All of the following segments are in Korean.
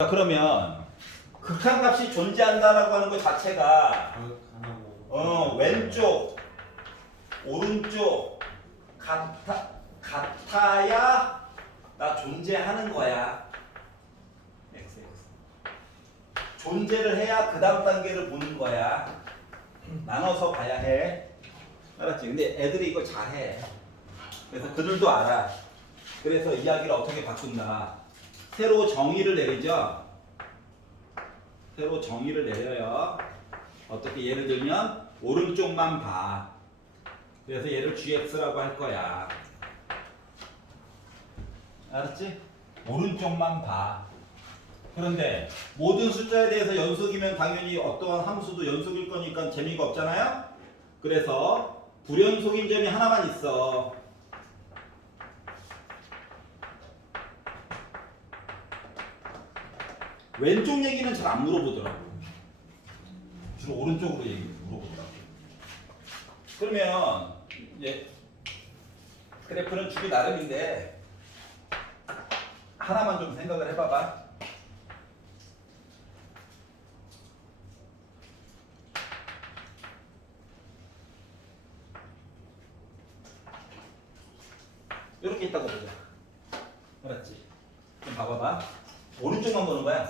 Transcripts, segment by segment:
자, 그러면 극한값이 존재한다라고 하는 것 자체가 왼쪽, 오른쪽 같아야 나 존재하는 거야. XX. 존재를 해야 그 다음 단계를 보는 거야. 나눠서 봐야 해. 알았지? 근데 애들이 이걸 잘해. 그래서 그들도 알아. 그래서 이야기를 어떻게 바꾼다. 새로 정의를 내리죠. 새로 정의를 내려요. 어떻게 예를 들면 오른쪽만 봐. 그래서 얘를 gx라고 할 거야. 알았지? 오른쪽만 봐. 그런데 모든 숫자에 대해서 연속이면 당연히 어떠한 함수도 연속일 거니까 재미가 없잖아요? 그래서 불연속인 점이 하나만 있어. 왼쪽 얘기는 잘 안 물어보더라고. 주로 오른쪽으로 물어보더라고. 그러면 이제 그래프는 주기 나름인데 하나만 좀 생각을 해봐봐. 이렇게 있다고 보자. 알았지? 좀 봐봐봐. 오른쪽만 보는 거야.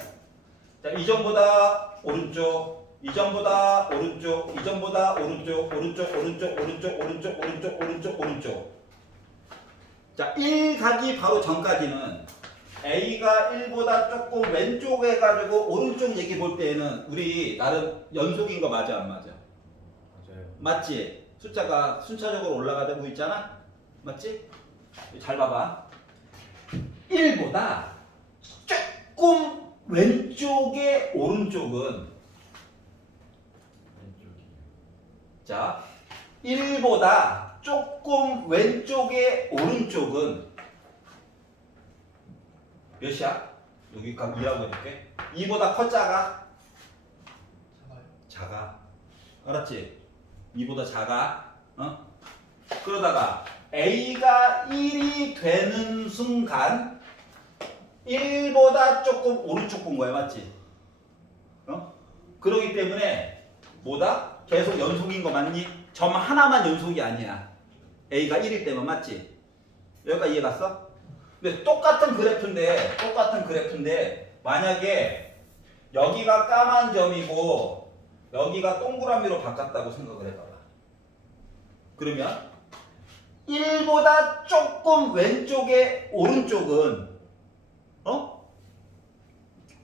자, 이전보다 오른쪽, 이전보다 오른쪽, 이전보다 오른쪽, 오른쪽, 오른쪽, 오른쪽, 오른쪽, 오른쪽, 오른쪽, 오른쪽. 자, 1 가기 바로 전까지는 A가 1보다 조금 왼쪽 해가지고 오른쪽 얘기 볼 때에는 우리 나름 연속인 거 맞아, 안 맞아? 맞아요. 맞지? 숫자가 순차적으로 올라가고 있잖아? 맞지? 잘 봐봐. 1보다 조금 왼쪽의 오른쪽은 왼쪽이. 자 1보다 조금 왼쪽의 오른쪽은 몇이야? 여기 값 2라고 해줄게. 2보다 커 작아? 작아. 알았지? 2보다 작아. 어? 그러다가 A가 1이 되는 순간 1보다 조금 오른쪽 본 거야. 맞지? 어? 그러기 때문에 뭐다? 계속 연속인 거 맞니? 점 하나만 연속이 아니야. A가 1일 때만. 맞지? 여기까지 이해 갔어? 근데 똑같은 그래프인데 만약에 여기가 까만 점이고 여기가 동그라미로 바꿨다고 생각을 해봐봐. 그러면 1보다 조금 왼쪽의 오른쪽은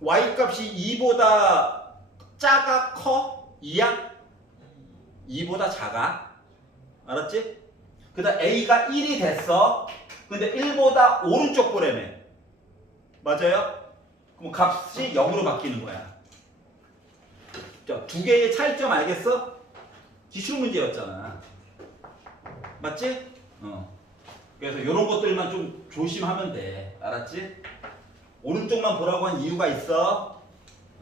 y값이 2보다 작아 커? 2야? 2보다 작아. 알았지? 그 다음 A가 1이 됐어. 근데 1보다 오른쪽 보라며. 맞아요? 그럼 값이 0으로 바뀌는 거야. 자, 두 개의 차이점 알겠어? 기출 문제였잖아. 맞지? 그래서 이런 것들만 좀 조심하면 돼. 알았지? 오른쪽만 보라고 한 이유가 있어.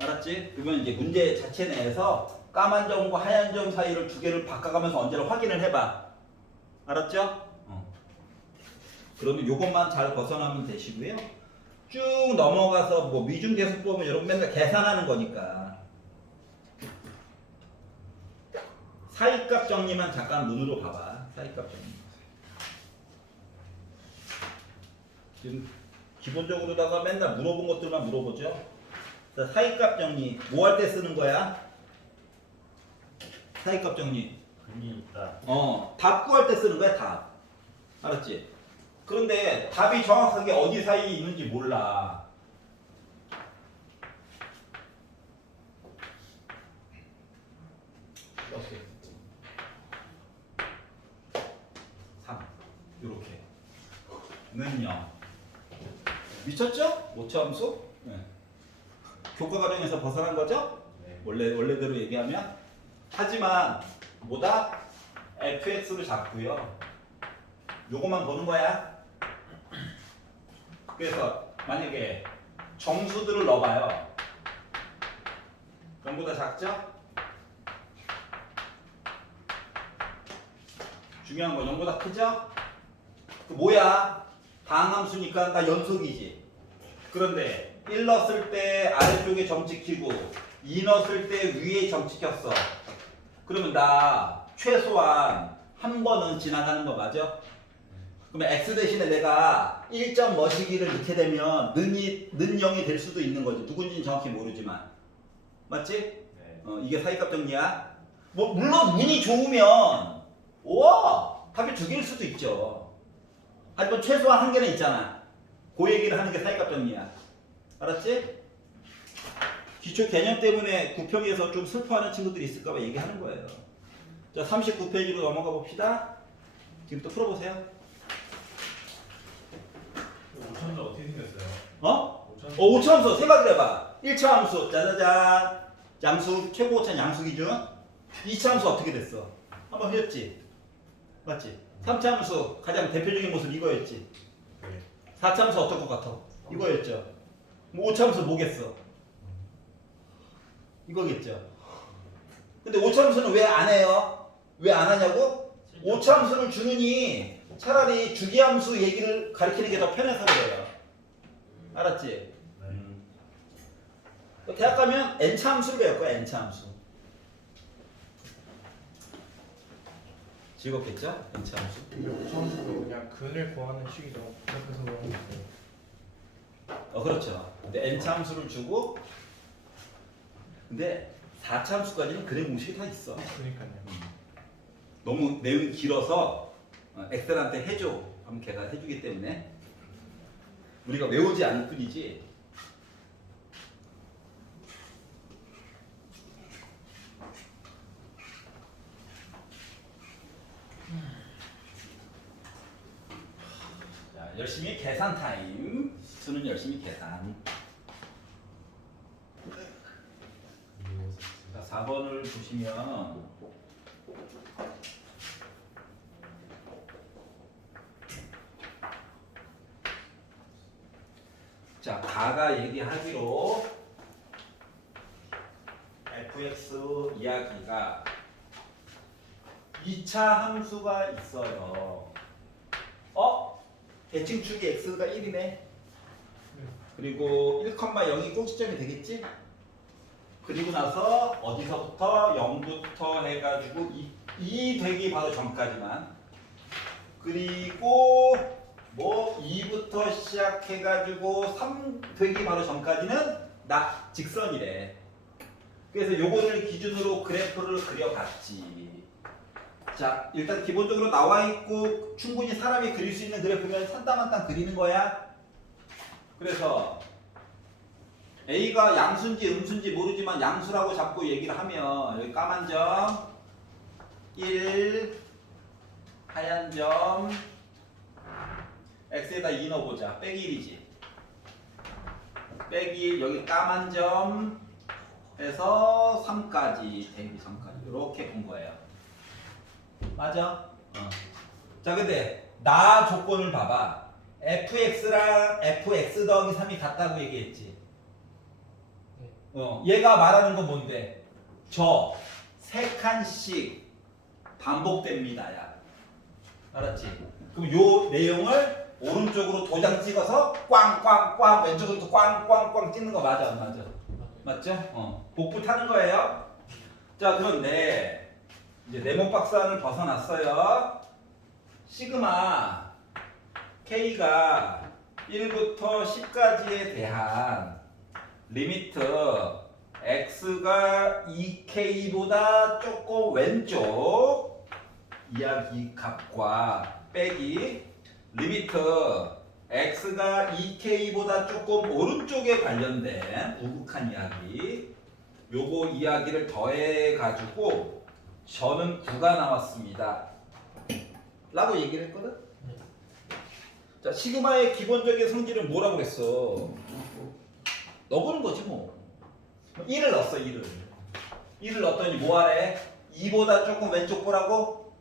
알았지? 그러면 이제 문제 자체 내에서 까만 점과 하얀 점 사이를 두 개를 바꿔가면서 언제나 확인을 해봐. 알았죠? 그러면 이것만 잘 벗어나면 되시고요. 쭉 넘어가서 뭐 미중계수법은 여러분 맨날 계산하는 거니까 사이값 정리만 잠깐 눈으로 봐봐. 사이값 정리. 지금 기본적으로다가 맨날 물어본 것들만 물어보죠. 자, 사이값 정리 뭐 할 때 쓰는 거야? 사이값 정리. 금이 있다. 답 구할 때 쓰는 거야. 답. 알았지? 그런데 답이 정확하게 어디 사이에 있는지 몰라. 이렇게 3 이렇게 는요. 미쳤죠? 모차함수? 네. 교과 과정에서 벗어난 거죠? 네. 원래대로 얘기하면. 하지만 뭐다? fx를 잡고요. 요것만 보는 거야. 그래서 만약에 정수들을 넣어봐요. 0보다 작죠? 중요한 건 0보다 크죠? 그 뭐야? 다항함수니까 나 연속이지. 그런데 1 넣었을 때 아래쪽에 점 찍히고 2 넣었을 때 위에 점 찍혔어. 그러면 나 최소한 한 번은 지나가는 거 맞아? 그러면 x 대신에 내가 1점 머시기를 넣게 되면 는 0이 될 수도 있는 거지. 누군지는 정확히 모르지만. 맞지? 네. 이게 사이값 정리야. 뭐 물론 운이 좋으면 와 답이 두 개일 수도 있죠. 하지만 최소한 한 개는 있잖아. 그 얘기를 하는 게 사이값 정리야. 알았지? 기초 개념 때문에 구평에서 좀 슬퍼하는 친구들이 있을까 봐 얘기하는 거예요. 자, 39페이지로 넘어가 봅시다. 지금 또 풀어보세요. 5천도 어떻게 생겼어요? 어? 5천. 5차 함수 생각을 해봐. 1차 함수 짜자잔 양수 최고 오차 양수 기준. 2차 함수 어떻게 됐어? 한번 해줬지? 맞지? 3차 함수 가장 대표적인 모습 이거였지? 네. 4차 함수 어떨 것 같아? 이거였죠? 뭐 5차 함수 뭐겠어? 이거겠죠? 근데 5차 함수는 왜 안 해요? 왜 안 하냐고? 5차 함수를 주느니 차라리 주기함수 얘기를 가리키는 게 더 편해서 그래요. 알았지? 대학 가면 n차 함수를 배울 거야. n차 함수. 즐겁겠죠? n차 함수. 근데 5차함수도 그냥 근을 구하는 식이죠. 그래서 그런 거예요. 그렇죠. 근데 n차 함수를 주고 근데 4차 함수까지는 근의 공식이 다 있어. 그러니까요. 너무 내용이 길어서 엑셀한테 해줘 하면 걔가 해주기 때문에 우리가 외우지 않을 뿐이지. 자, 열심히 계산 타임. 수는 열심히 계산. 자, 4번을 보시면 자, 가가 얘기하기로 fx 이야기가 2차 함수가 있어요. 대칭축이 x가 1이네. 그리고 1,0이 꼭지점이 되겠지? 그리고 나서 어디서부터 0부터 해가지고 2 되기 바로 전까지만. 그리고 뭐 2부터 시작해가지고 3 되기 바로 전까지는 직선이래. 그래서 요거를 기준으로 그래프를 그려봤지. 자, 일단 기본적으로 나와 있고 충분히 사람이 그릴 수 있는 그래프면 한 땀 한 땀 그리는 거야. 그래서 A가 양수인지 음수인지 모르지만 양수라고 잡고 얘기를 하면 여기 까만 점 1, 하얀 점 x에다 2 넣어보자. 빼기 1이지. 빼기 1 여기 까만 점 해서 3까지 대비 3까지 이렇게 본 거예요. 맞아? 자, 근데 나 조건을 봐봐. fx랑 fx 더하기 3이 같다고 얘기했지. 얘가 말하는 건 뭔데? 저 세 칸씩 반복됩니다야. 알았지? 그럼 요 내용을 오른쪽으로 도장 찍어서 꽝꽝꽝 왼쪽으로 또 꽝꽝꽝 찍는 거 맞아 안 맞아? 맞죠? 복부 타는 거예요. 자, 그런데 이제 네모 박스 안을 벗어났어요. 시그마 K가 1부터 10까지에 대한 리미트 X가 2K보다 조금 왼쪽 이야기 값과 빼기 리미트 X가 2K보다 조금 오른쪽에 관련된 우극한 이야기 요거 이야기를 더해 가지고 저는 9가 나왔습니다 라고 얘기를 했거든. 자, 시그마의 기본적인 성질은 뭐라고 그랬어? 넣어보는 거지 뭐. 1을 넣었어. 1을 넣었더니 뭐하래? 2보다 조금 왼쪽 보라고?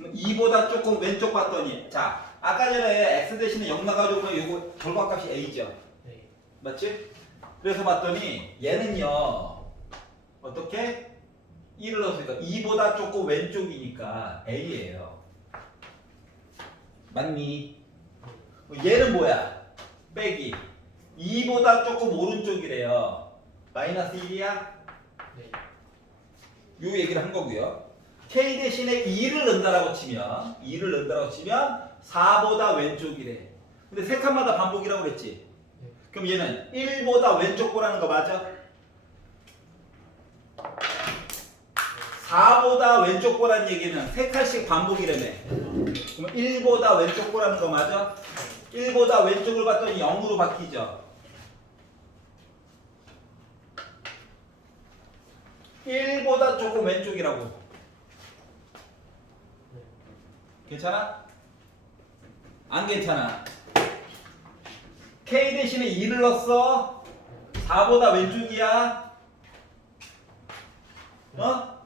2보다 조금 왼쪽 봤더니 자, 아까 전에 x 대신에 0 나가지고 보면 이거 결과값이 a죠. 네. 맞지? 그래서 봤더니 얘는요 어떻게? 1을 넣었으니까 2보다 조금 왼쪽이니까 a예요. 맞니? 얘는 뭐야? 빼기 2보다 조금 오른쪽이래요. 마이너스 1이야? 네. 요 얘기를 한 거고요. K 대신에 2를 넣는다라고 치면 4보다 왼쪽이래. 근데 세 칸마다 반복이라고 그랬지? 네. 그럼 얘는 1보다 왼쪽 보라는 거 맞아? 4보다 왼쪽 보라는 얘기는 세 칸씩 반복이라며. 그럼 1보다 왼쪽 보라는 거 맞아? 1보다 왼쪽을 봤더니 0으로 바뀌죠. 1보다 조금 왼쪽이라고. 네. 괜찮아? 안 괜찮아? K 대신에 2를 넣었어. 4보다 왼쪽이야. 어?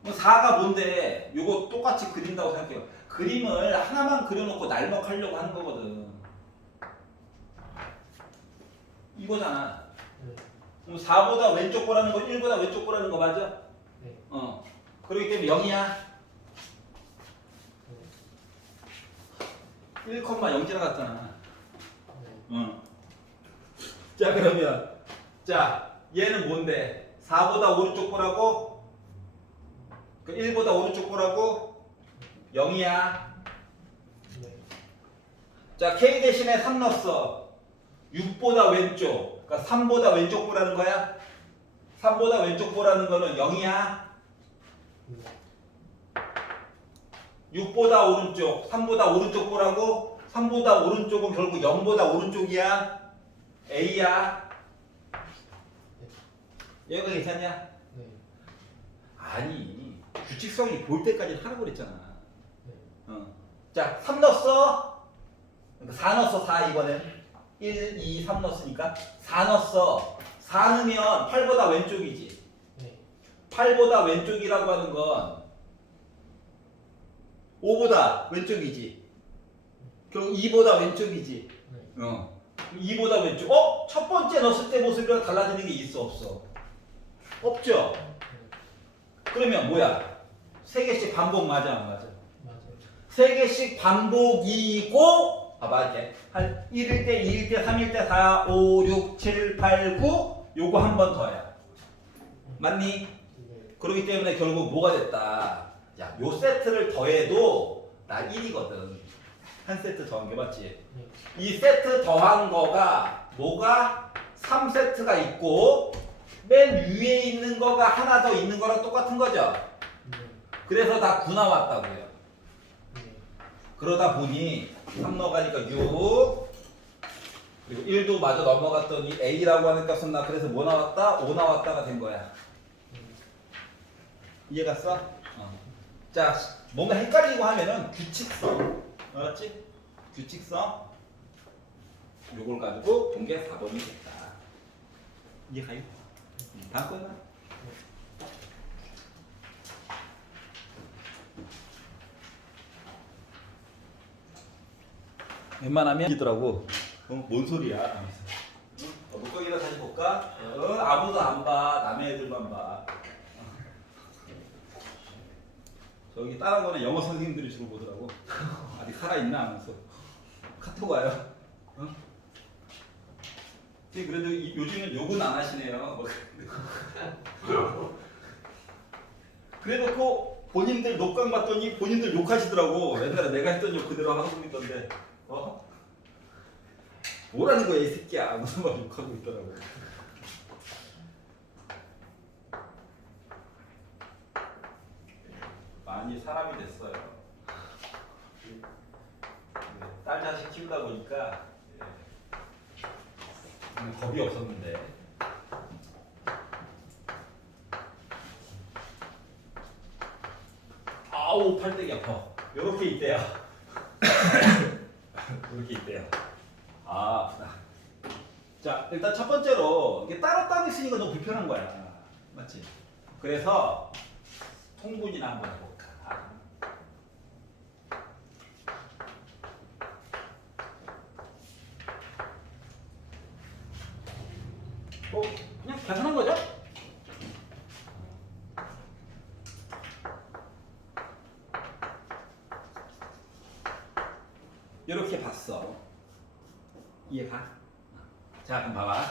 뭐 4가 뭔데? 요거 똑같이 그린다고 생각해요. 그림을 하나만 그려놓고 날먹하려고 하는 거거든. 이거잖아. 네. 그럼 4보다 왼쪽 거라는 거 1보다 왼쪽 거라는 거 맞아? 네. 그렇기 때문에 0이야. 1,0 지나갔잖아. 네. 자 그러면 자 얘는 뭔데? 4보다 오른쪽 거라고? 그 1보다 오른쪽 거라고? 0이야. 네. 자 K 대신에 3 넣었어. 6보다 왼쪽. 그러니까 3보다 왼쪽 보라는 거야? 3보다 왼쪽 보라는 거는 0이야. 네. 6보다 오른쪽, 3보다 오른쪽 보라고? 3보다 오른쪽은 결국 0보다 오른쪽이야. A야. 얘가 괜찮냐? 네. 아니 규칙성이 보일 때까지 하라고 그랬잖아. 네. 자 3 넣었어. 그러니까 4 넣었어. 4 이번엔 1, 2, 3 넣었으니까 4 넣었어. 4 넣으면 8보다 왼쪽이지. 네. 8보다 왼쪽이라고 하는 건 5보다 왼쪽이지. 결국 2보다 왼쪽이지. 네. 2보다 왼쪽. 첫 번째 넣었을 때 모습이랑 달라지는 게 있어 없어? 없죠. 그러면 뭐야? 3개씩 반복 맞아 안 맞아? 맞아요. 3개씩 반복이고 이렇게 한 1일 때, 2일 때, 3일 때, 4, 5, 6, 7, 8, 9 요거 한 번 더야. 맞니? 네. 그렇기 때문에 결국 뭐가 됐다. 야, 요 세트를 더해도 나 1이거든. 한 세트 더한 게 맞지? 네. 이 세트 더한 거가 뭐가 3세트가 있고 맨 위에 있는 거가 하나 더 있는 거랑 똑같은 거죠. 네. 그래서 다 9 나왔다고요. 네. 그러다 보니 3 넘어가니까 6 그리고 1도 마저 넘어갔더니 A라고 하는 값은 나 그래서 뭐 나왔다? 5 나왔다가 된 거야. 이해갔어? 자, 뭔가 헷갈리고 하면은 규칙성. 알았지? 규칙성. 요걸 가지고 본 게 4번이 됐다. 이해가요? 다음 거나? 웬만하면 이더라고. 뭔 소리야? 물고기나 다시 볼까? 아무도 안 봐. 남의 애들만 봐. 저기 다른 거는 영어 선생님들이 주로 보더라고. 아직 살아있나 하면서. 카톡 와요. 그래도 요즘은 욕은 안 하시네요. 그래놓고 본인들 녹강 봤더니 본인들 욕하시더라고. 옛날에 내가 했던 욕 그대로 하고 있던데. 뭐라는 거야 이 새끼야. 무슨 말 욕하고 있더라고. 많이 사람이 됐어요. 딸 자식 키우다 보니까 겁이 없었는데. 아우 팔뚝이 아파. 요렇게 있대요. 요렇게 있대요. 아프다. 자 일단 첫 번째로 이게 따로따로 있으니까 너무 불편한 거야. 맞지? 그래서 통분이나 한번 해볼까. 그냥 계산한 거죠? 이렇게 봤어. 이해가? 자, 그럼 봐봐.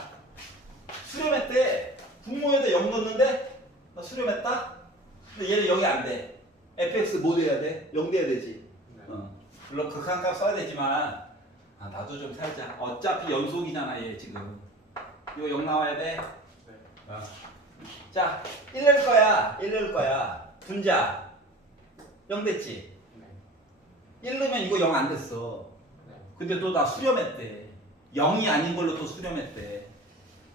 수렴했대. 분모에다 0 넣었는데 나 수렴했다. 근데 얘는 0이 안 돼. fx 뭐 돼야 돼? 0 돼야 되지. 물론 극한값 써야 되지만 나도 좀 살자. 어차피 연속이잖아 얘 지금. 이거 0 나와야 돼. 자, 1 낼 거야. 1 낼 거야. 분자 0 됐지. 1 넣으면 이거 0 안 됐어. 근데 또 나 수렴했대. 0이 아닌 걸로 또 수렴했대.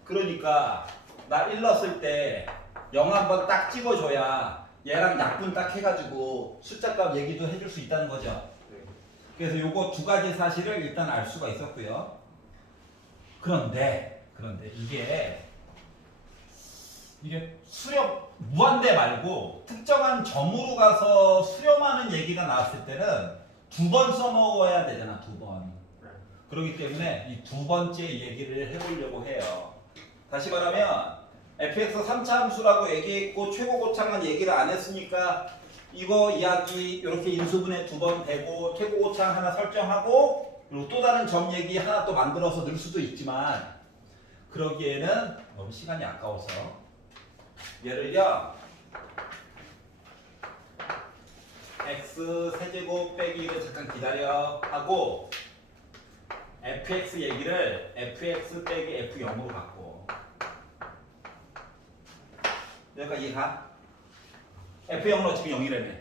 그러니까 나 1 넣었을 때 0 한번 딱 찍어줘야 얘랑 약분 딱 해가지고 숫자값 얘기도 해줄 수 있다는 거죠. 그래서 요거 두 가지 사실을 일단 알 수가 있었고요. 그런데 이게 수렴 무한대 말고 특정한 점으로 가서 수렴하는 얘기가 나왔을 때는 2번 써먹어야 되잖아. 2번. 그렇기 때문에 이 두 번째 얘기를 해보려고 해요. 다시 말하면 fx 3차 함수라고 얘기했고 최고 고창은 얘기를 안 했으니까 이거 이야기 이렇게 인수분해 2번 되고 최고 고창 하나 설정하고 그리고 또 다른 점 얘기 하나 또 만들어서 넣을 수도 있지만 그러기에는 너무 시간이 아까워서 예를요 x 세제곱 빼기 1을 잠깐 기다려 하고 fx 얘기를 fx 빼기 f0으로 바꿔. 여기까지 이해가? f0은 어차피 0이라며.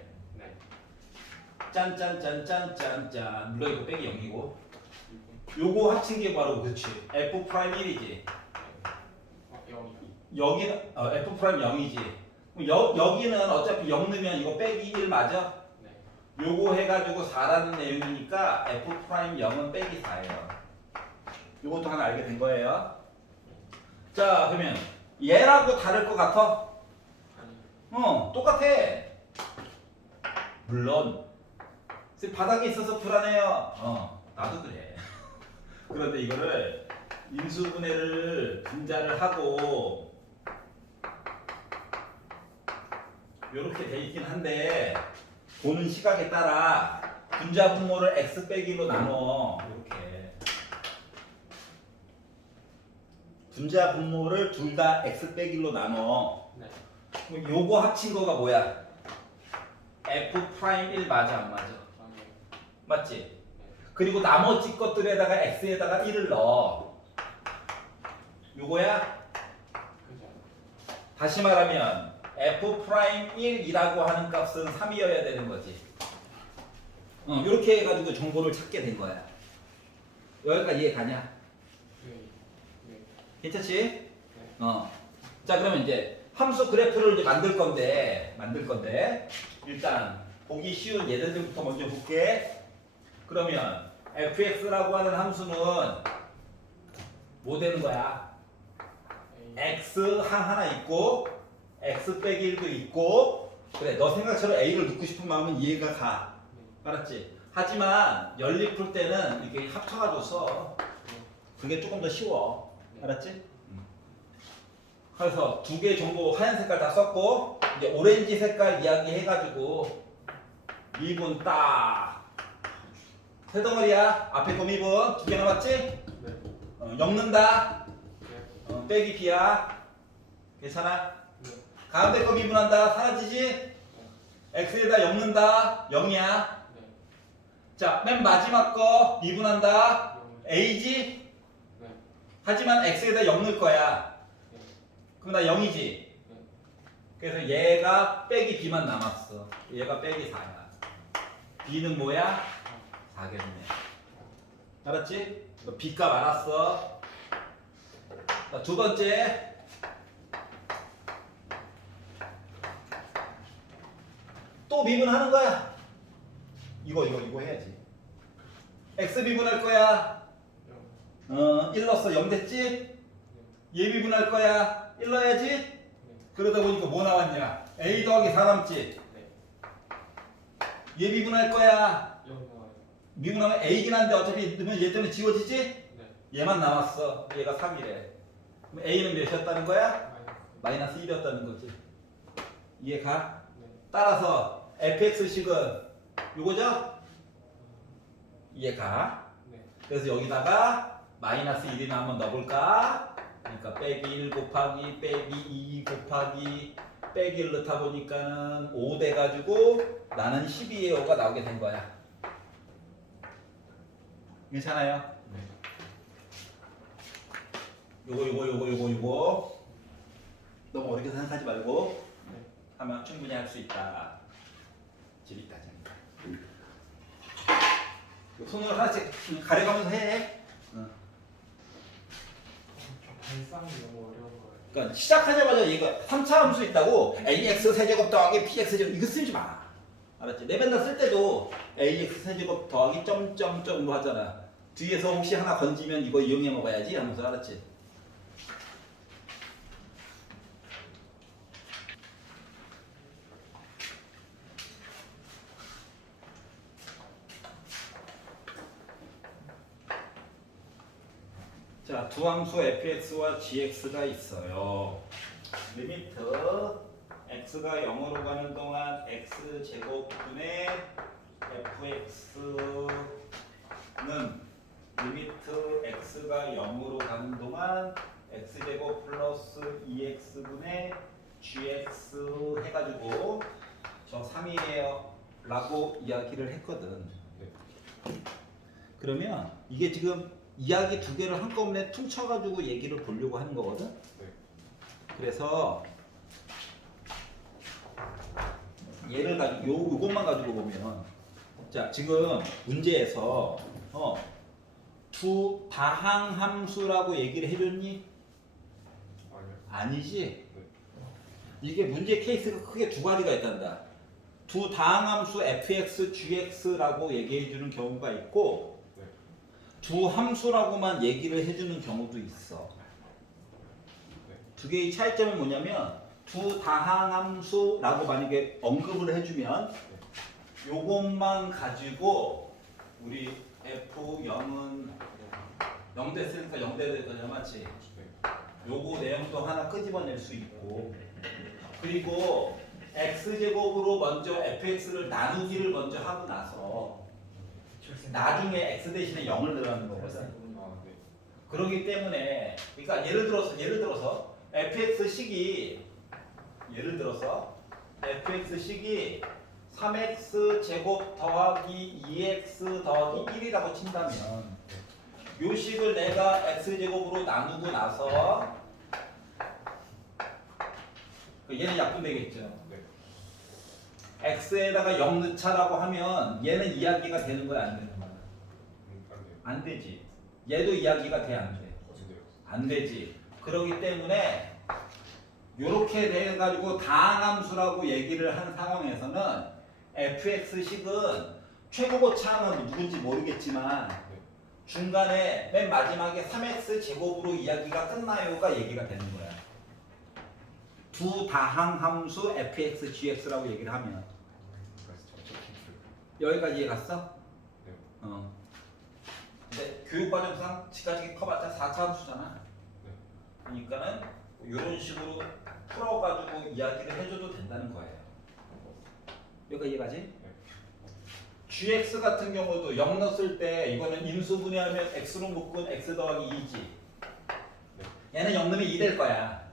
짠짠짠짠짠짠. 물론 이거 빼기 0이고 요거 합친 게 바로 그렇지. f 프라임 1이지. 여기는 f 프라임 0이지. 여기는 어차피 0 넣으면 이거 빼기 1 맞아? 요거 해가지고 4라는 내용이니까 f 프라임 0은 빼기 4예요. 요것도 하나 알게 된 거예요. 자, 그러면 얘라고 다를 것 같아? 똑같아. 물론 바닥에 있어서 불안해요. 나도 그래. 그런데 이거를 인수분해를 분자를 하고 이렇게 돼 있긴 한데 보는 시각에 따라 분자 분모를 x 빼기로 나눠. 이렇게 분자 분모를 둘 다 x 빼기로 나눠. 요거 합친 거가 뭐야? f 프라임 1 맞아 안 맞아? 맞지? 그리고 나머지 것들에다가 x에다가 1을 넣어. 요거야? 다시 말하면 f 프라임 1이라고 하는 값은 3이어야 되는 거지. 이렇게 해가지고 정보를 찾게 된 거야. 여기까지 이해 가냐? 괜찮지? 자, 그러면 이제 함수 그래프를 이제 만들 건데 일단 보기 쉬운 예들부터 먼저 볼게. 그러면 fx라고 하는 함수는 뭐 되는 거야? x 항 하나 있고 x 빼기 1도 있고 그래 너 생각처럼 a를 넣고 싶은 마음은 이해가 가. 알았지? 하지만 연립 풀 때는 이게 합쳐가지고 써. 그게 조금 더 쉬워. 알았지? 그래서 두 개 정보 하얀 색깔 다 썼고 이제 오렌지 색깔 이야기 해가지고 미분 딱 세 덩어리야. 앞에 거 미분 두 개 남았지? 엮는다. 빼기 b야. 괜찮아? 가운데 거 미분한다. 사라지지? x에다 엮는다. 0이야. 자, 맨 마지막 거 미분한다. a지? 하지만 x에다 0 넣을 거야. 그럼 나 0이지? 그래서 얘가 빼기 b만 남았어. 얘가 빼기 4야. b는 뭐야? 4겠네. 알았지? b값 알았어. 자, 두 번째. 또 미분하는 거야. 이거 해야지. x 미분할 거야. 1 넣었어. 0 됐지? 얘 미분할 거야. 1 넣어야지? 그러다 보니까 뭐 나왔냐? a 더하기 4 남지? 얘 미분할 거야. 미분하면 a이긴 한데 어차피 넣으면 얘 때문에 지워지지? 얘만 남았어. 얘가 3이래. 그럼 a는 몇이었다는 거야? 마이너스 1이었다는 거지. 이해가? 따라서 fx식은 요거죠? 이해가? 그래서 여기다가 마이너스 1이 나오면 넣어볼까? 그러니까 빼기 1 곱하기 빼기 2 곱하기 빼기 1 넣다 보니까는 5 돼가지고 나는 12의 5가 나오게 된 거야. 괜찮아요? 요거 너무 어렵게 생각하지 말고 하면 충분히 할 수 있다. 재밌다. 손으로 하나씩 가려가면서 해. 발상이 너무 어려운 거예요. 그러니까 시작하자마자 이거 3차 함수 있다고 ax 세제곱 더하기 bx 제곱 이거 쓰지 마. 알았지? 내 맨날 쓸 때도 ax 세제곱 더하기 점점점 뭐 하잖아. 뒤에서 혹시 하나 건지면 이거 이용해 먹어야지 하면서. 알았지? 자, 두 함수 fx와 gx가 있어요. 리미트 x가 0으로 가는 동안 x제곱분의 fx는 리미트 x가 0으로 가는 동안 x제곱 플러스 2x분의 gx 해가지고 저 3이에요 라고 이야기를 했거든. 그러면 이게 지금 이야기 두 개를 한꺼번에 퉁쳐가지고 얘기를 보려고 하는 거거든. 그래서 얘를 가지고 요것만 가지고 보면, 자 지금 문제에서 두 다항 함수라고 얘기를 해줬니? 아니지. 이게 문제 케이스가 크게 두 가지가 있단다. 두 다항 함수 fx, gx라고 얘기해주는 경우가 있고, 두 함수라고만 얘기를 해주는 경우도 있어. 두 개의 차이점은 뭐냐면, 두 다항 함수라고 만약에 언급을 해주면 요것만 가지고 우리 f0은 0 됐으니까 0 될 거냐, 맞지? 요거 내용도 하나 끄집어낼 수 있고, 그리고 x제곱으로 먼저 fx를 나누기를 먼저 하고 나서 나중에 x 대신에 0을 넣으라는 거거든. 그렇기 때문에, 그러니까 예를 들어서 fx식이 3x 제곱 더하기 2x 더하기 1이라고 친다면, 요 식을 내가 x제곱으로 나누고 나서 얘는 약분되겠죠. x에다가 0 넣자라고 하면 얘는 이야기가 되는 거야, 안 되는 거야? 안 되지. 얘도 이야기가 돼, 안 돼? 안 되지. 그렇기 때문에 요렇게 돼가지고 다항함수라고 얘기를 한 상황에서는 fx식은 최고고차항은 누군지 모르겠지만 중간에 맨 마지막에 3x 제곱으로 이야기가 끝나요가 얘기가 되는 거야. 두 다항함수 fx, gx라고 얘기를 하면. 여기까지 이해 갔어? 근데 교육과정상 지금까지 커봤자 4차 함수잖아. 그러니까는 이런 식으로 풀어가지고 이야기를 해줘도 된다는 거예요. 여기까지 이해가지? gx 같은 경우도 0 넣었을 때 이거는 인수분해하면 x로 묶은 x 더하기 2지. 얘는 0 넣으면 2 될 거야.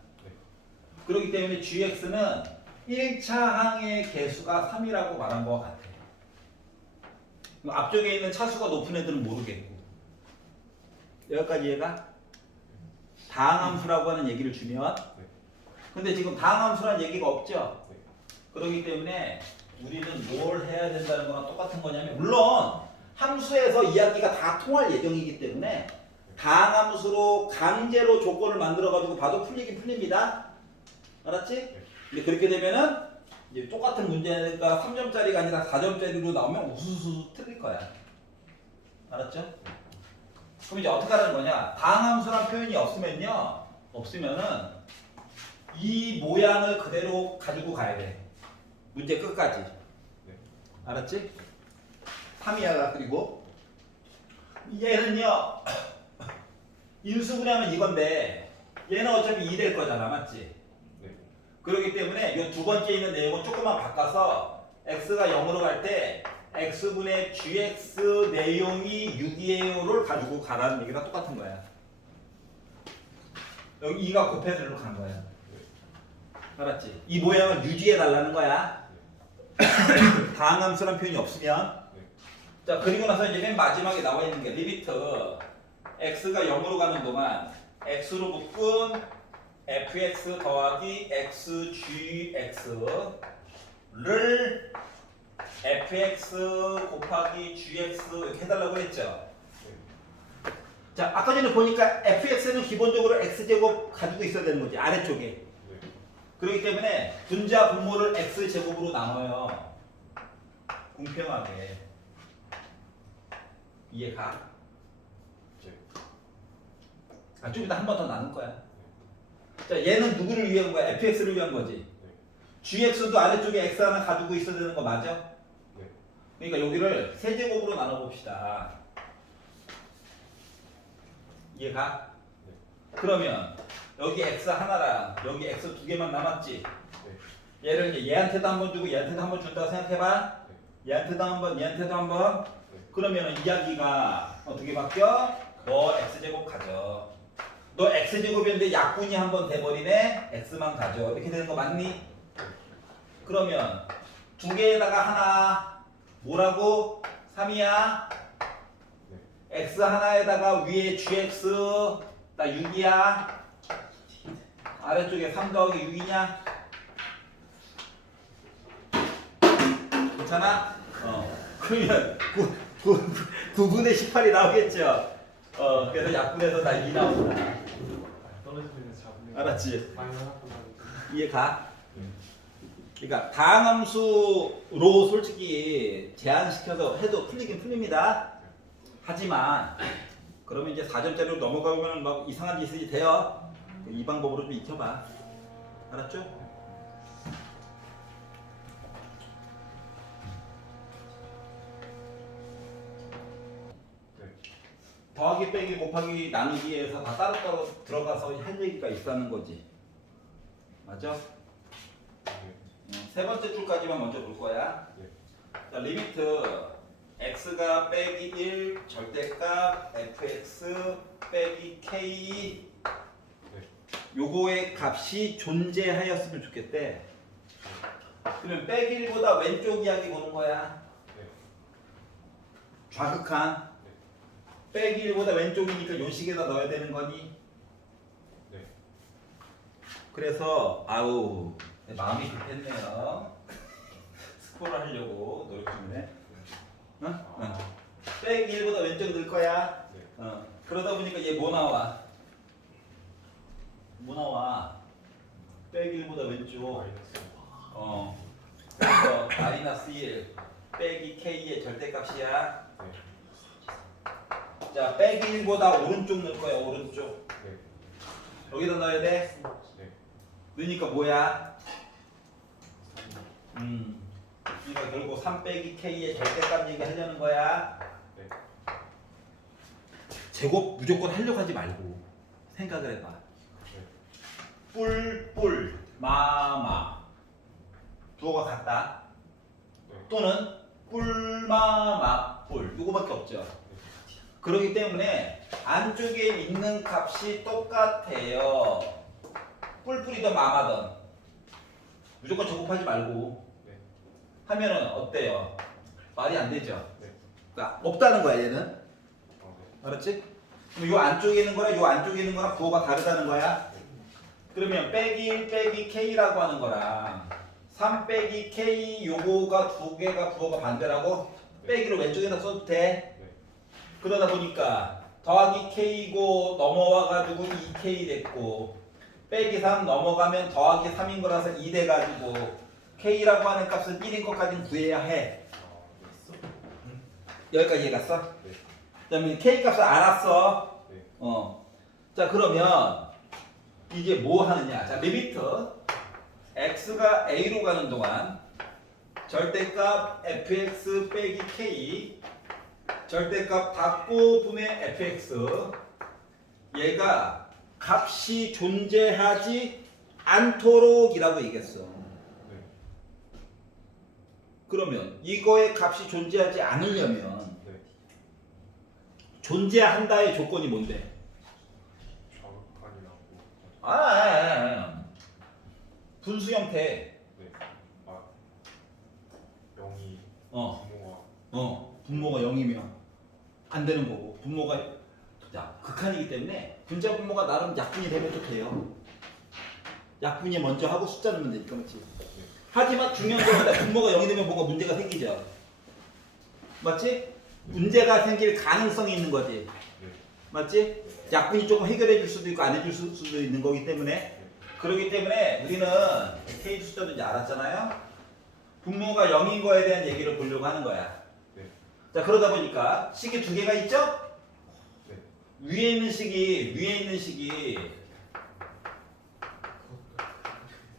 그렇기 때문에 gx는 1차 항의 개수가 3이라고 말한 것 같아. 앞쪽에 있는 차수가 높은 애들은 모르겠고. 여기까지 이해가? 다항함수라고 하는 얘기를 주면, 근데 지금 다항함수라는 얘기가 없죠? 그렇기 때문에 우리는 뭘 해야 된다는 거랑 똑같은 거냐면, 물론 함수에서 이야기가 다 통할 예정이기 때문에 다항함수로 강제로 조건을 만들어가지고 봐도 풀리긴 풀립니다. 알았지? 근데 그렇게 되면은 이제 똑같은 문제가 3점짜리가 아니라 4점짜리로 나오면 우수수 틀릴 거야. 알았죠? 그럼 이제 어떻게 하는 거냐? 다항함수란 표현이 없으면은 이 모양을 그대로 가지고 가야 돼. 문제 끝까지. 알았지? 3이야. 그리고 얘는요 인수분해하면 이건데 얘는 어차피 2 될 거잖아, 맞지? 그렇기 때문에 이 두 번째 있는 내용은 조금만 바꿔서 x가 0으로 갈 때 x분의 gx 내용이 6이에요를 가지고 가라는 얘기랑 똑같은 거야. 여기 2가 곱해서로 간 거야. 알았지? 이 모양을 유지해 달라는 거야. 다항함수란 표현이 없으면. 자, 그리고 나서 이제 맨 마지막에 나와 있는 게 리미트 x가 0으로 가는 동안 x로 묶은 fx 더하기 xgx를 fx 곱하기 gx 이렇게 해달라고 했죠. 자, 아까 전에 보니까 fx는 기본적으로 x제곱 가지고 있어야 되는 거지, 아래쪽에. 그렇기 때문에 분자 분모를 x제곱으로 나눠요. 공평하게. 이해가? 아, 좀 이따 한 번 더 나눌 거야. 자, 얘는 누구를 위한 거야? fx를 위한 거지. gx도 아래쪽에 x 하나 가지고 있어야 되는 거 맞아? 그러니까 여기를 세제곱으로 나눠봅시다. 이해가? 그러면 여기 x 하나랑 여기 x 두 개만 남았지? 얘를 이제 얘한테도 한 번 주고 얘한테도 한 번 준다고 생각해봐. 얘한테도 한 번, 얘한테도 한 번. 그러면 이야기가 어떻게 바뀌어? 너 x제곱 가져. 너 x제곱인데 약분이 한 번 돼버리네? x만 가져. 이렇게 되는 거 맞니? 그러면 두 개에다가 하나 뭐라고? 3이야? x 하나에다가 위에 gx 나 6이야? 아래쪽에 3 더하기 6이냐? 괜찮아? 그러면 9분의 18이 나오겠죠? 그래서 약분해서 나 2 나온다. 떨어지는 잡는. 알았지? 많이 나왔구나. 이해가? 그러니까 다항함수로 솔직히 제한시켜서 해도 풀리긴 풀립니다. 하지만 그러면 이제 4점짜리로 넘어가면 막 이상한 짓이 돼요. 이 방법으로 좀 익혀봐. 알았죠? 더하기 빼기 곱하기 나누기에서 다 따로따로 들어가서 할 얘기가 있다는 거지. 맞아? 세 번째 줄까지만 먼저 볼 거야. 자, 리미트 x가 빼기 1 절대값 fx 빼기 k 요거의 값이 존재하였으면 좋겠대. 그러면 빼기 1보다 왼쪽 이야기 보는 거야. 좌극한 빼기 1보다 왼쪽이니까 요 식에다 넣어야 되는 거니? 그래서 아우 마음이 급했네요. 스코어 하려고 노력 중이네. 빼기 1보다 왼쪽 넣을 거야. 그러다 보니까 얘 뭐 나와? 뭐 나와? 빼기 1보다 왼쪽. 그래서 마이너스 1 빼기 k의 절대값이야. 자, 빼기 1보다 오른쪽 넣을 거야. 오른쪽. 여기다 넣어야 돼. 넣으니까 뭐야? 이거 결국 3 빼기 k의 절대값 얘기하려는 거야. 제곱 무조건 하려고 하지 말고 생각을 해봐. 뿔뿔 마마 부호가 같다. 또는 뿔마마 뿔 이거밖에 없죠. 그렇기 때문에 안쪽에 있는 값이 똑같아요. 뿔뿔이든 마마든 무조건 제곱하지 말고 하면은 어때요? 말이 안 되죠. 그러니까 없다는 거야 얘는. 알았지? 그럼 요 안쪽에 있는 거랑 요 안쪽에 있는 거랑 부호가 다르다는 거야. 그러면 빼기 1 빼기 k라고 하는 거랑 3 빼기 k 요거가 두 개가 부호가 반대라고 빼기를 왼쪽에다 써도 돼. 그러다 보니까 더하기 k고 넘어와가지고 2k 됐고 빼기 3 넘어가면 더하기 3인 거라서 2 돼가지고 k라고 하는 값은 1인 것까지는 구해야 해. 여기까지 이해갔어? 그 다음에 k 값을 알았어. 자, 그러면 이게 뭐 하느냐. 자, 리미트 x가 a로 가는 동안 절대값 fx 빼기 k 절대값 닫고 분의 fx 얘가 값이 존재하지 않도록이라고 얘기했어. 그러면 이거의 값이 존재하지 않으려면 네. 존재한다의 조건이 뭔데? 자극한이라고. 분수 형태. 네. 아 0이 어. 부모가 분모가 0이면 안 되는 거고 분모가 극한이기 때문에 분자 분모가 나름 약분이 되면 또 돼요. 약분이 먼저 하고 숫자 넣으면 되니까 맞지? 네. 하지만 중요한 건 분모가 0이 되면 뭔가 문제가 생기죠. 맞지? 문제가 생길 가능성이 있는 거지. 네. 맞지? 약분이 조금 해결해 줄 수도 있고 안 해줄 수도 있는 거기 때문에 그렇기 때문에 우리는 K 숫자도 이제 알았잖아요. 분모가 0인 거에 대한 얘기를 보려고 하는 거야. 네. 자 그러다 보니까 식이 두 개가 있죠? 네. 위에 있는 식이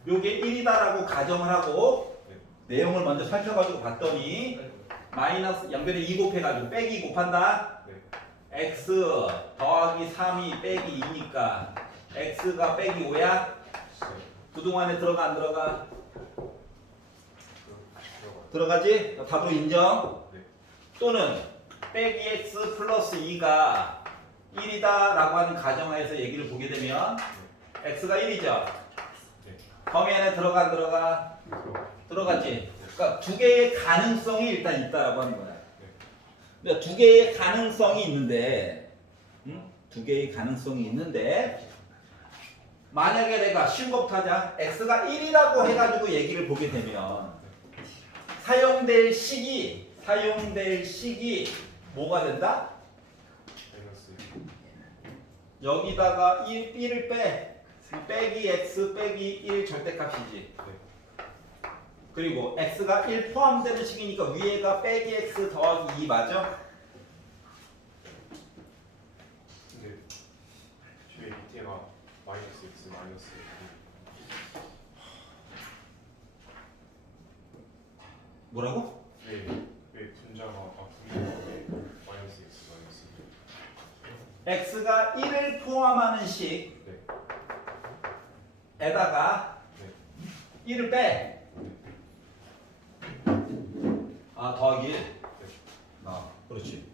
요게 1이다라고 가정을 하고 네. 내용을 먼저 살펴가지고 봤더니 마이너스 양변에 2 곱해가지고 빼기 곱한다. 네. x 더하기 3이 빼기 2니까 x가 빼기 5야. 네. 그동안에 들어가 안 들어가? 들어가요. 들어가지? 답으로 인정. 네. 또는 빼기 x 플러스 2가 1이다라고 하는 가정하에서 얘기를 보게 되면 x가 1이죠. 네. 범위 안에 들어가 안 들어가? 들어가요. 들어가지. 그러니까 두 개의 가능성이 일단 있다라고 하는 거야. 네. 그러니까 두 개의 가능성이 있는데, 두 개의 가능성이 있는데, 만약에 내가 쉬운 것부터 하자. x가 1이라고 해가지고 얘기를 보게 되면 사용될 식이 뭐가 된다? 마이너스 여기다가 1을 빼기 x 빼기 1 절대값이지. 네. 그리고 x가 1 포함되는 식이니까 위에가 빼기 x 더하기 2 맞아? 근데 뒤에 밑에가 마이너스 x 마이너스 뭐라고? 왜 분모가 왜 마이너스 x 마이너스 x가 1을 포함하는 식에다가 네. 1을 빼. 더하기 1. 그렇지.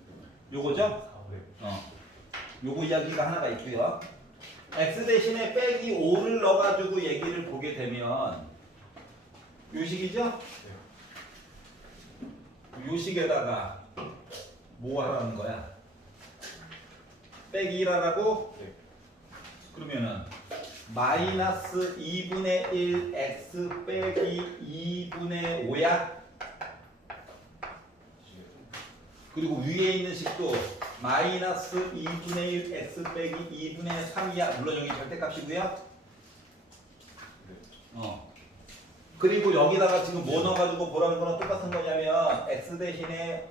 요거죠? 네. 요거 이야기가 하나가 있고요. x 대신에 빼기 5를 넣어가지고 얘기를 보게 되면 요 식이죠? 요 식에다가 뭐 하라는 거야? 빼기 1 하라고? 네. 그러면은 마이너스 2분의 1 x 빼기 2분의 5야? 그리고 위에 있는 식도 마이너스 2분의 1 x 빼기 2분의 3이야. 물론 여기 절대값이고요. 그리고 여기다가 지금 뭐 넣어가지고 보라는 거랑 똑같은 거냐면 x 대신에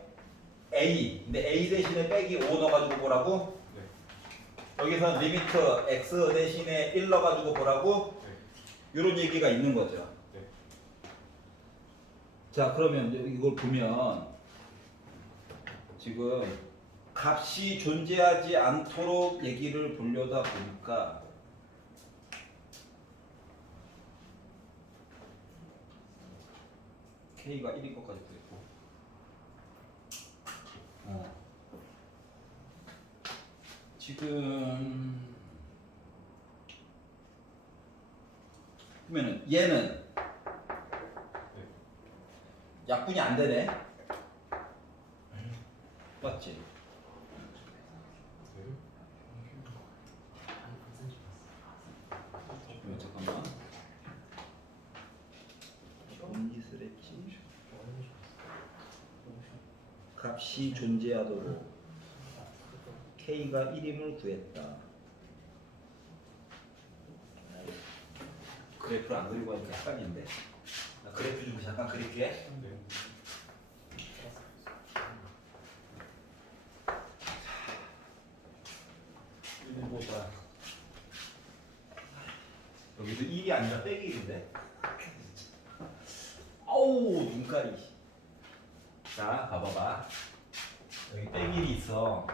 a, 근데 a 대신에 빼기 5 넣어가지고 보라고. 여기서 리미트 x 대신에 1 넣어가지고 보라고. 이런 얘기가 있는 거죠. 네. 자 그러면 이걸 보면 지금 값이 존재하지 않도록 얘기를 보려다 보니까 K가 1인 것까지 구했고 지금 그러면은 얘는 약분이 안 되네. 맞지? 잠깐만. 뭔 짓을 했지? 값이 존재하도록 K가 1임을 구했다. 그래프를 안 그리고 하니까 헷갈리는데. 나 그래프 좀 잠깐 그릴게. 네. 보자. 여기도 1이 아니라 빼기 1인데. 아우 눈깔이. 자 봐봐봐. 여기 빼기 1이 있어.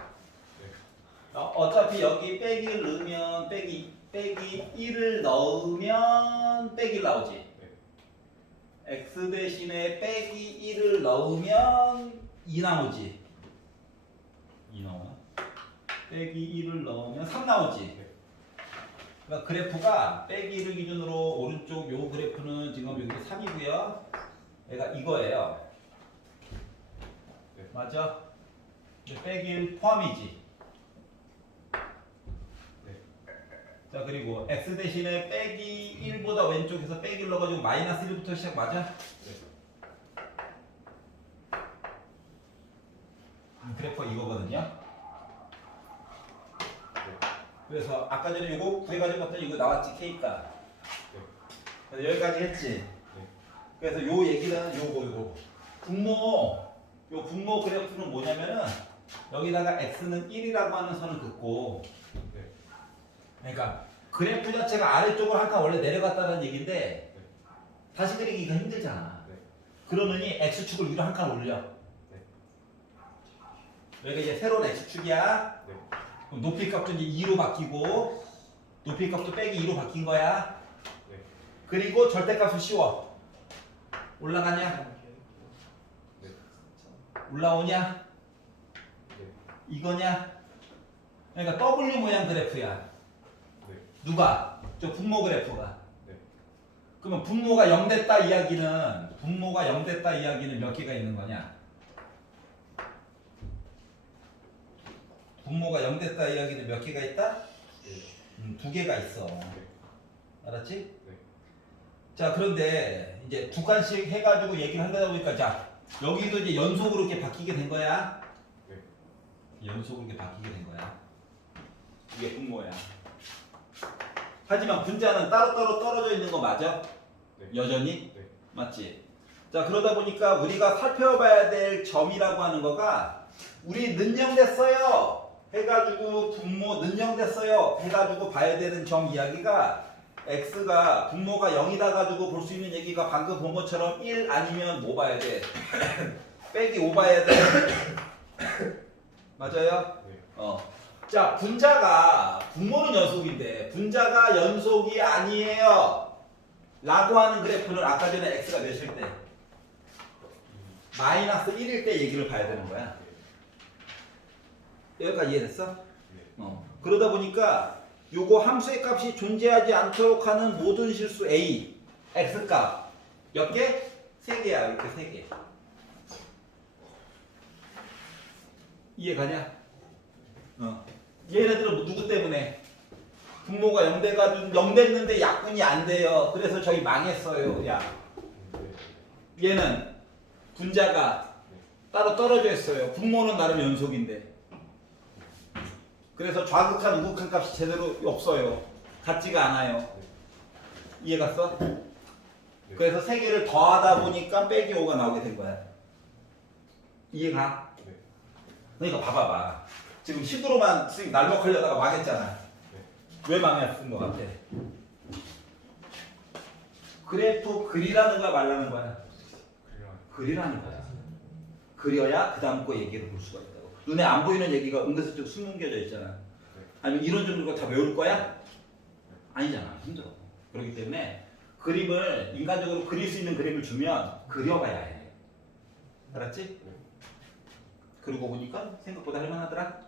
어차피 여기 빼기 1 넣으면 빼기 1을 넣으면 빼기 1 나오지. x 대신에 빼기 1을 넣으면 2 나오지. 2 나오나? 빼기 1을 넣으면 3 나오지. 그러니까 그래프가 빼기 1을 기준으로 오른쪽 요 그래프는 지금 여기 3이고요. 얘가 이거예요. 네. 맞아? 이제 빼기 1 포함이지. 네. 자 그리고 x 대신에 빼기 1보다 왼쪽에서 빼기 1 넣어가지고 마이너스 1부터 시작 맞아? 그래프가 이거거든요. 그래서 아까 전에 이거 구해가지고 봤더니 이거 나왔지 K가. 그래서 여기까지 했지. 그래서 요 얘기는 요거 요 분모 그래프는 뭐냐면은 여기다가 x는 1이라고 하는 선을 긋고 그러니까 그래프 자체가 아래쪽으로 한 칸 원래 내려갔다는 얘기인데 다시 그리기가 힘들잖아. 그러느니 x축을 위로 한 칸 올려. 여기가 이제 새로운 x축이야. 그럼 높이 값도 이제 2로 바뀌고 높이 값도 빼기 2로 바뀐 거야. 그리고 절대값을 씌워. 올라가냐? 올라오냐? 이거냐? 그러니까 W 모양 그래프야. 누가? 저 분모 그래프가. 그러면 분모가 0 됐다 이야기는 몇 개가 있는 거냐? 분모가 0 됐다 이야기는 몇 개가 있다? 2개가 있어. 알았지? 자 그런데 이제 두 칸씩 해가지고 얘기를 하다 보니까 자 여기도 이제 연속으로 이렇게 바뀌게 된 거야. 연속으로 이렇게 바뀌게 된 거야. 이게 분모야. 하지만 분자는 따로따로 떨어져 있는 거 맞아? 여전히? 맞지? 자 그러다 보니까 우리가 살펴봐야 될 점이라고 하는 거가 우리 는영됐어요 해가지고 분모 는영됐어요 해가지고 봐야 되는 점 이야기가 x가 분모가 0이다 가지고 볼 수 있는 얘기가 방금 본 것처럼 1 아니면 뭐 봐야 돼? 빼기 5 봐야 돼. 맞아요? 자 분자가 분모는 연속인데 분자가 연속이 아니에요 라고 하는 그래프는 아까 전에 x가 몇일 때? 마이너스 1일 때 얘기를 봐야 되는 거야. 여기까지 이해됐어? 그러다 보니까 요거 함수의 값이 존재하지 않도록 하는 모든 실수 a x값 몇 개? 3개야. 이렇게 3개. 이해가냐? 얘네들은 누구 때문에? 분모가 0 돼가지고 0 됐는데 약분이 안 돼요. 그래서 저희 망했어요. 야. 얘는 분자가 따로 떨어져 있어요. 분모는 나름 연속인데. 그래서 좌극한 우극한 값이 제대로 없어요. 같지가 않아요. 이해 갔어? 그래서 3개를 더하다 보니까 빼기 5가 나오게 된 거야. 이해가? 그러니까 봐봐봐. 지금 10으로만 수익 날먹하려다가 망했잖아. 왜 망했은 것 같아? 그래프 그리라는 거야 말라는 거야? 그리라는 거야. 그려야 그 다음 거 얘기를 볼 수가 있다고. 눈에 안 보이는 얘기가 은근슬쩍 숨겨져 있잖아. 아니면 이런 정도가 다 외울 거야? 아니잖아. 힘들어. 그렇기 때문에 그림을 인간적으로 그릴 수 있는 그림을 주면 그려봐야 해. 알았지? 그리고 보니까 생각보다 할만하더라.